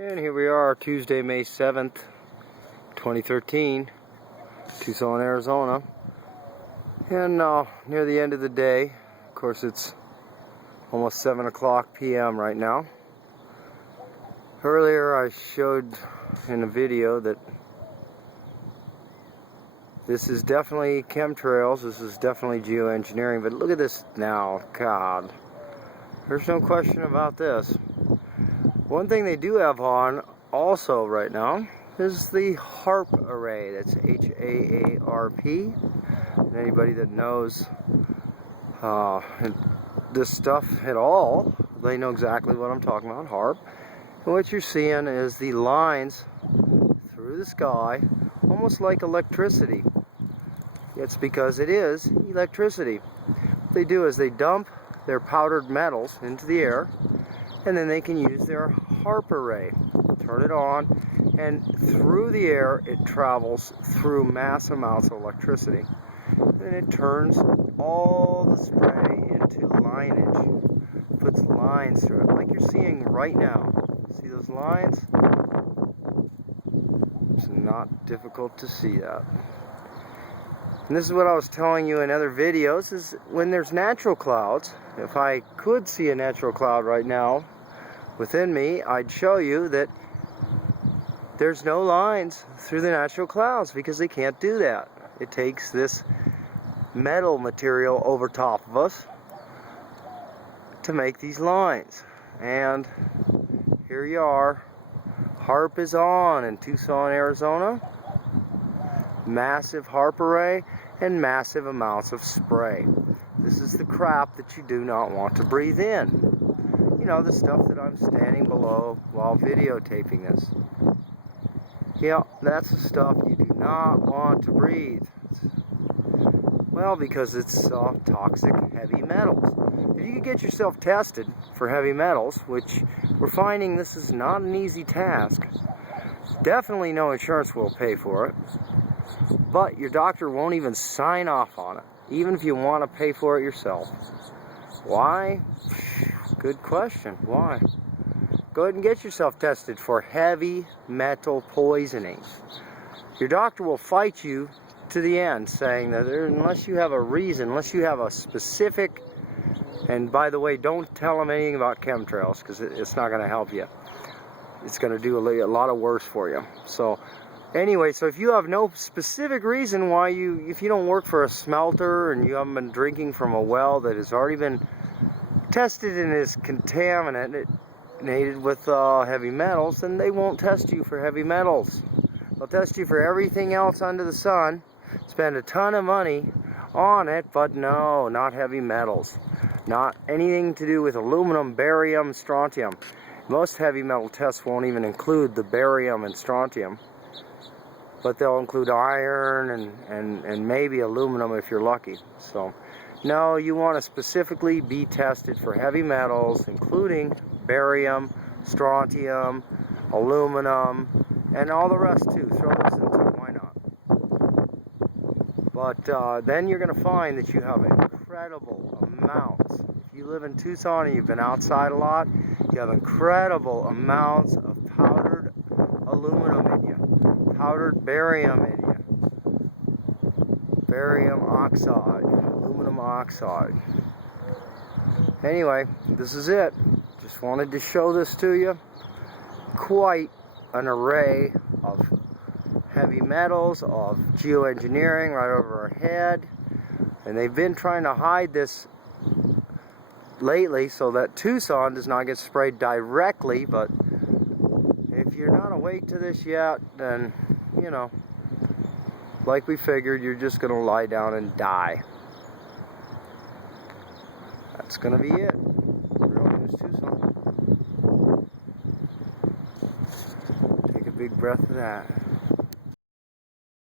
And here we are, Tuesday, May 7th, 2013, Tucson, Arizona. And near the end of the day. Of course, it's almost 7 o'clock p.m. right now. Earlier I showed in a video that this is definitely chemtrails, this is definitely geoengineering, but look at this now, God. There's no question about this. One thing they do have on also right now is the HAARP array. That's H.A.A.R.P. And anybody that knows this stuff at all, they know exactly what I'm talking about, HAARP. And what you're seeing is the lines through the sky, almost like electricity. It's because it is electricity. What they do is they dump their powdered metals into the air, and then they can use their HAARP array. Turn it on, and through the air it travels through mass amounts of electricity. And it turns all the spray into lineage. Puts lines through it, like you're seeing right now. See those lines? It's not difficult to see that. And this is what I was telling you in other videos, is when there's natural clouds, if I could see a natural cloud right now within me, I'd show you that there's no lines through the natural clouds because they can't do that. It takes this metal material over top of us to make these lines. And here you are. HAARP is on in Tucson, Arizona. Massive HAARP array and massive amounts of spray. This is the crap that you do not want to breathe in. You know, the stuff that I'm standing below while videotaping this. Yeah, that's the stuff you do not want to breathe. Well, because it's toxic heavy metals. If you could get yourself tested for heavy metals, which we're finding this is not an easy task, definitely no insurance will pay for it, but your doctor won't even sign off on it, even if you want to pay for it yourself. Why? Good question. Why? Go ahead and get yourself tested for heavy metal poisonings. Your doctor will fight you to the end, saying that unless you have a reason, unless you have a specific, and by the way, don't tell them anything about chemtrails, because it's not going to help you. It's going to do a lot of worse for you. So anyway, so if you have no specific reason why if you don't work for a smelter and you haven't been drinking from a well that has already been tested and is contaminated with heavy metals, then they won't test you for heavy metals. They'll test you for everything else under the sun, spend a ton of money on it, but no, not heavy metals. Not anything to do with aluminum, barium, strontium. Most heavy metal tests won't even include the barium and strontium, but they'll include iron and maybe aluminum if you're lucky. So no, you want to specifically be tested for heavy metals, including barium, strontium, aluminum, and all the rest too. Throw those into it, why not? But then you're going to find that you have incredible amounts. If you live in Tucson and you've been outside a lot, you have incredible amounts of powdered aluminum in you, powdered barium in you, barium oxide, aluminum oxide. Anyway, this is it. Just wanted to show this to you. Quite an array of heavy metals, of geoengineering right over our head. And they've been trying to hide this lately so that Tucson does not get sprayed directly, but if you're not awake to this yet, then, you know, like we figured, you're just going to lie down and die. That's going to be it. Real News Tucson. Take a big breath of that.